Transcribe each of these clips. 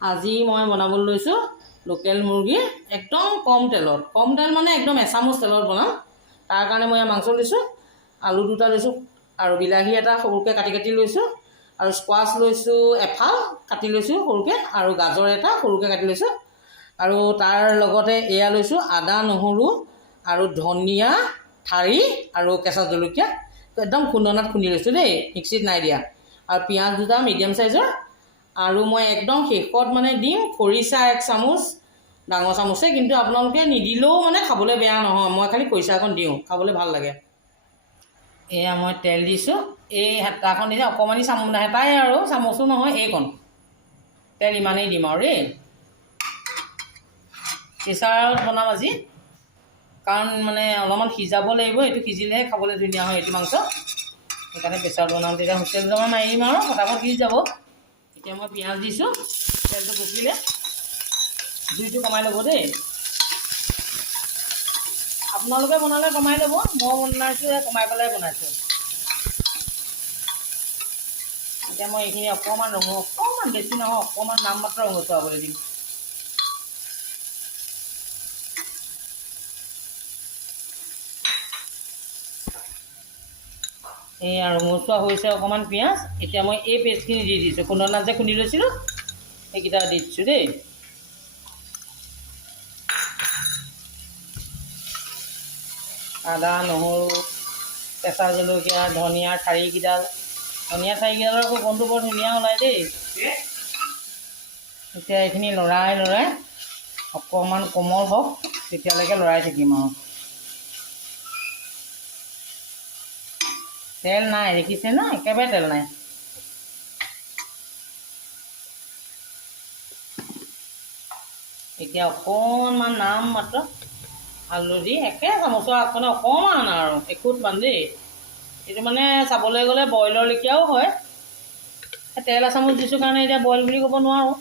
আজি মই বনাবলৈ লৈছোঁ লোকেল মুৰ্গী একদম কম তেলত, কম তেল মানে একদম এচামুচ তেলত বনাম। তাৰ কাৰণে মই মাংস লৈছোঁ, আলু 2টা লৈছোঁ আৰু বিলাহী এটা সৰুকৈ কাটি কাটি লৈছোঁ আৰু স্কোৱাছ লৈছোঁ এফাল কাটি লৈছোঁ সৰুকৈ আৰু গাজৰ এটা সৰুকৈ কাটি লৈছোঁ আৰু তাৰ লগতে এয়া লৈছোঁ আদা নহৰু আৰু ধনিয়া ঠাৰি আৰু কেঁচা জলকীয়া একদম খুন্দনাত খুন্দি লৈছোঁ দেই, মিক্সিত নাই দিয়া। আৰু পিঁয়াজ 2টা মিডিয়াম চাইজৰ আৰু মই একদম শেষত মানে দিম খৰিচা 1 চামুচ, ডাঙৰ চামুচে, কিন্তু আপোনালোকে নিদিলেও মানে খাবলৈ বেয়া নহয়, মই খালি খৰিচা অকণ দিওঁ, খাবলৈ ভাল লাগে। এয়া মই তেল দিছোঁ, এই হেতাখন দিছে অকণমানি হেতাই আৰু চামুচো নহয়, এইকণ তেল ইমানেই দিম আৰু দেই। প্ৰেছাৰত বনাম আজি, কাৰণ মানে অলপমান সিজাব লাগিব, এইটো সিজিলেহে খাবলৈ ধুনীয়া হয় এইটো মাংস, সেইকাৰণে প্ৰেছাৰত বনাম। তেতিয়া হুইচেল দুটামান মাৰি দিম আৰু ফটাফট সিজি যাব। এতিয়া মই পিঁয়াজ দিছোঁ, তেলটো পকিলে জুইটো কমাই ল'ব দেই। আপোনালোকে বনালে কমাই ল'ব, মই বনাইছোঁ কমাই পেলাই বনাইছোঁ। এতিয়া মই এইখিনি অকণমান বেছি নহয়, অকণমান নামমাত্ৰ ৰঙচুৱাবলৈ দিম। এই আৰু ৰঙচুৱা হৈছে অকণমান পিঁয়াজ। এতিয়া মই এই পেষ্টখিনি দি দিছোঁ, খুন্দনাত যে খুন্দি লৈছিলোঁ সেইকেইটা দি দিছোঁ দেই। আদা নহৰু কেঁচা জলকীয়া ধনিয়াৰ ঠাৰিকেইডাল, ধনিয়া ঠাৰিকেইডালৰ আকৌ গোন্ধটো বৰ ধুনীয়া ওলায় দেই। এতিয়া এইখিনি লৰাই অকণমান কোমল হওক, তেতিয়ালৈকে লৰাই থাকিম আৰু। তেল নাই দেখিছে না, একেবাৰে তেল নাই। এতিয়া অকণমান নাম মাত্ৰ আলু দি একে চামুচৰ আগখনে অকণমান আৰু এখুটমান দেই। এইটো মানে চাবলৈ গ'লে বইলৰ লেখীয়াও হয়, তেল এচামুচ দিছোঁ কাৰণে এতিয়া বইল বুলি ক'ব নোৱাৰোঁ।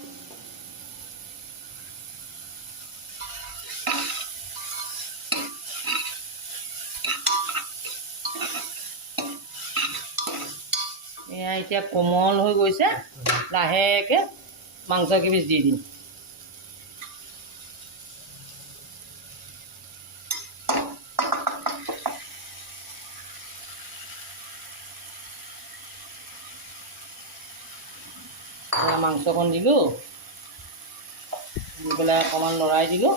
এয়া এতিয়া কোমল হৈ গৈছে, লাহেকৈ মাংস কেইপিচ দি দিম। মাংসকণ দিলোঁ, দি পেলাই অকণমান লৰাই দিলোঁ।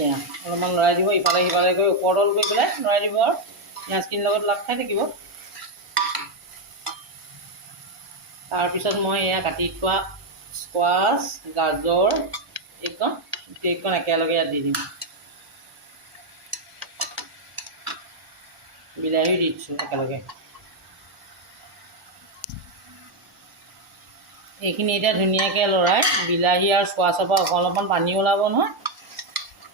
এয়া অলপমান লৰাই দিব, ইফালে সিফালে কৰি ওপৰতল কৰি পেলাই লৰাই দিব আৰু পিঁয়াজখিনিৰ লগত লাগ খাই থাকিব। তাৰপিছত মই এয়া কাটি থোৱা স্কোৱাছ গাজৰ এইকণ একেলগে ইয়াত দি দিম। বিলাহী দি দিছোঁ একেলগে। এইখিনি এতিয়া ধুনীয়াকৈ লৰাই, বিলাহী আৰু স্কোৱাছৰ পৰা অলপমান পানী ওলাব নহয়,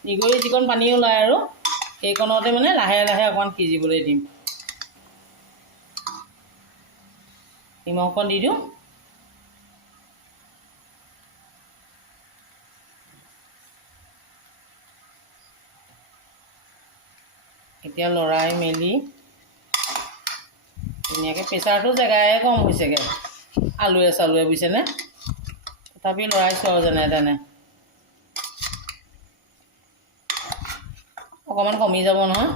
নিগৰি যিকণ পানী ওলায় আৰু সেইকণতে মানে লাহে লাহে অকণমান সিজিবলৈ দিম। নিমখ অকণ দি দিওঁ। এতিয়া লৰাই মেলি ধুনীয়াকৈ, প্ৰেছাৰটো জেগাই কম হৈছেগৈ আলুৱে চালুৱে বুজিছেনে, তথাপি লৰাইছোঁ আৰু যেনে তেনে। অকণমান কমি যাব নহয়।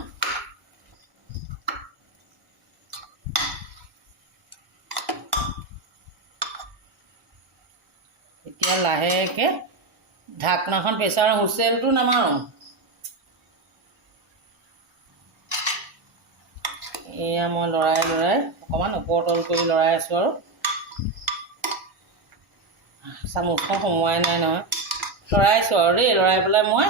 এতিয়া লাহেকৈ ঢাকনাখন প্ৰেছাৰৰ হুইচেলটো নামাৰোঁ। এয়া মই লৰাই অকণমান ওপৰতল কৰি লৰাই আছোঁ আৰু চামুচখন সোমোৱাই নাই নহয়, লৰাইছোঁ আৰু দেই। লৰাই পেলাই মই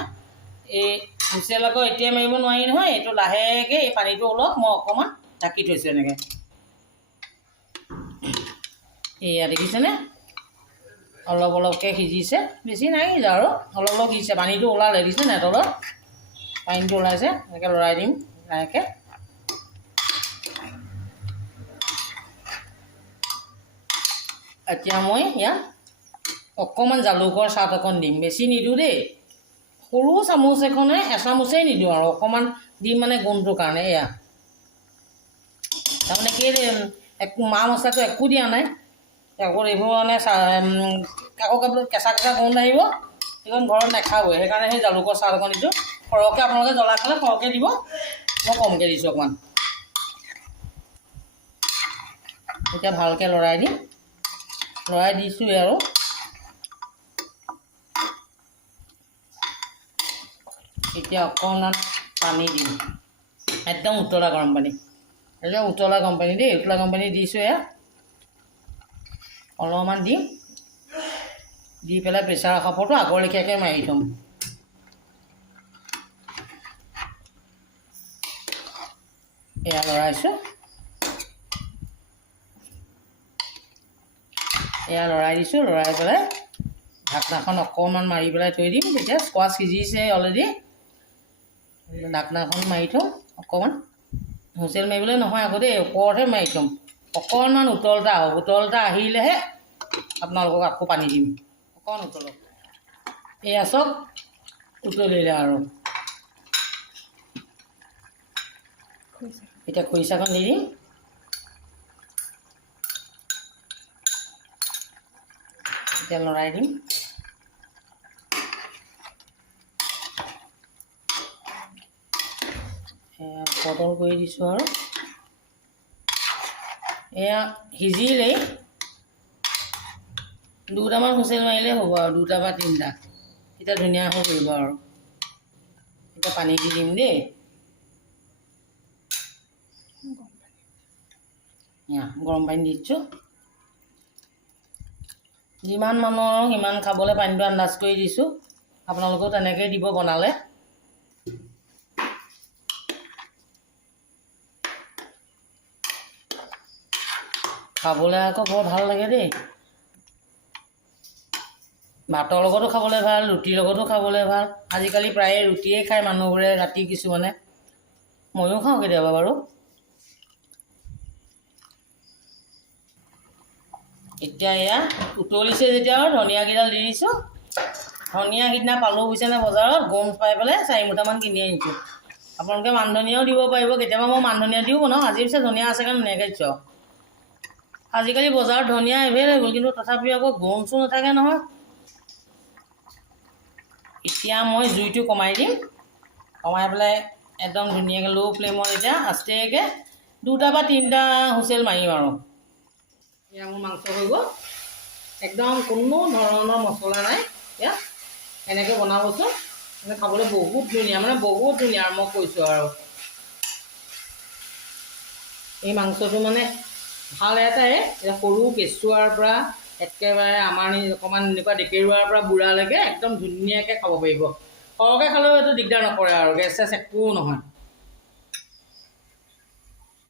এই হুইচেল আকৌ এতিয়াই মাৰিব নোৱাৰি নহয়, এইটো লাহেকৈ এই পানীটো অলপ মই অকণমান ঢাকি থৈছোঁ এনেকৈ। এয়া দেখিছেনে, অলপ অলপকৈ সিজিছে, বেছি নাই সিজা আৰু অলপ অলপ সিজিছে, পানীটো ওলালে দেখিছে নাই, তলত পানীটো ওলাইছে। এনেকৈ লৰাই দিম লাহেকৈ। এতিয়া মই ইয়াত অকণমান জালুকৰ চাট অকণ দিম, বেছি নিদিওঁ দেই, সৰু চামুচ এখনে এচামুচেই নিদিওঁ আৰু অকণমান দিম মানে গোন্ধটোৰ কাৰণে। এয়া তাৰমানে কি একো মা মছলাটো একো দিয়া নাই আকৌ এইবোৰ মানে কাকো কেঁচা কেঁচা গোন্ধ আহিব সেইখন ঘৰত নাখাবই সেইকাৰণে সেই জালুকৰ চাল অকণ দিছোঁ সৰহকৈ আপোনালোকে জ্বলা খালে সৰহকৈ দিব মই কমকৈ দিছোঁ অকণমান এতিয়া ভালকৈ লৰাই দিম লৰাই দিছোঁৱেই আৰু এতিয়া অকণমান পানী দিম একদম উতলা গৰম পানী একদম উতলা গৰম পানী দেই উতলা গৰম পানী দিছোঁ এয়া অলপমান দিম দি পেলাই প্ৰেছাৰ কাপৰটো আগৰ লেখীয়াকৈ মাৰি থ'ম এয়া লৰাইছোঁ এয়া লৰাই দিছোঁ লৰাই পেলাই ঢাকনাখন অকণমান মাৰি পেলাই থৈ দিম তেতিয়া স্কোৱাচ সিজিছে অলৰেডি ঢাকনাখন মাৰি থ'ম অকণমান হুইচেল মাৰিবলৈ নহয় আকৌ দেই ওপৰতহে মাৰি থ'ম অকণমান উতলটা আহক উতলটা আহিলেহে আপোনালোকক আকৌ পানী দিম অকণমান উতলক এয়া চব উতলিলে আৰু এতিয়া খৰিচাখন দি দিম এতিয়া লৰাই দিম বটল কৰি দিছোঁ আৰু এয়া সিজিলেই দুটামান হুইচেল মাৰিলেই হ'ব আৰু দুটা বা তিনিটা তেতিয়া ধুনীয়া হৈ পৰিব আৰু এতিয়া পানী দি দিম দেই গৰম পানী দি দিছোঁ যিমান মানুহ সিমান খাবলৈ পানীটো আন্দাজ কৰি দিছোঁ আপোনালোকেও তেনেকৈ দিব বনালে খাবলৈ আকৌ বৰ ভাল লাগে দেই ভাতৰ লগতো খাবলৈ ভাল ৰুটিৰ লগতো খাবলৈ ভাল আজিকালি প্ৰায়ে ৰুটিয়ে খায় মানুহবোৰে ৰাতি কিছুমানে ময়ো খাওঁ কেতিয়াবা বাৰু এতিয়া এয়া উতলিছে যেতিয়া আৰু ধনিয়াকেইডাল দি দিছোঁ ধনিয়া সিদিনা পালোঁ বুজিছেনে বজাৰত গোম পাই পেলাই 4 মুঠামান কিনি আনিছোঁ আপোনালোকে মান ধনিয়াও দিব পাৰিব কেতিয়াবা মই মান ধনিয়া দিও বনাওঁ আজি পিছে ধনিয়া আছে কাৰণে ধুনীয়াকৈ দিছোঁ আজিকালি বজাৰত ধনিয়া এভেইলেবল কিন্তু তথাপিও আকৌ গোম চোম নাথাকে নহয় এতিয়া মই জুইটো কমাই দিম কমাই পেলাই একদম ধুনীয়াকৈ ল' ফ্লেমত এতিয়া আস্তেকৈ 2টা বা 3টা হুইচেল মাৰিম আৰু এয়া মোৰ মাংস হৈ গ'ল একদম কোনো ধৰণৰ মছলা নাই এয়া এনেকৈ বনাবচোন মানে খাবলৈ বহুত ধুনীয়া মানে বহুত ধুনীয়া আৰু মই কৈছোঁ আৰু এই মাংসটো মানে ভাল এটাই সৰু কেঁচুৱাৰ পৰা একেবাৰে আমাৰ অকণমান এনেকুৱা ডেকেৰুৱাৰ পৰা বুঢ়ালৈকে একদম ধুনীয়াকৈ খাব পাৰিব সৰহকৈ খালেও এইটো দিগদাৰ নকৰে আৰু গেছ চেছ একো নহয়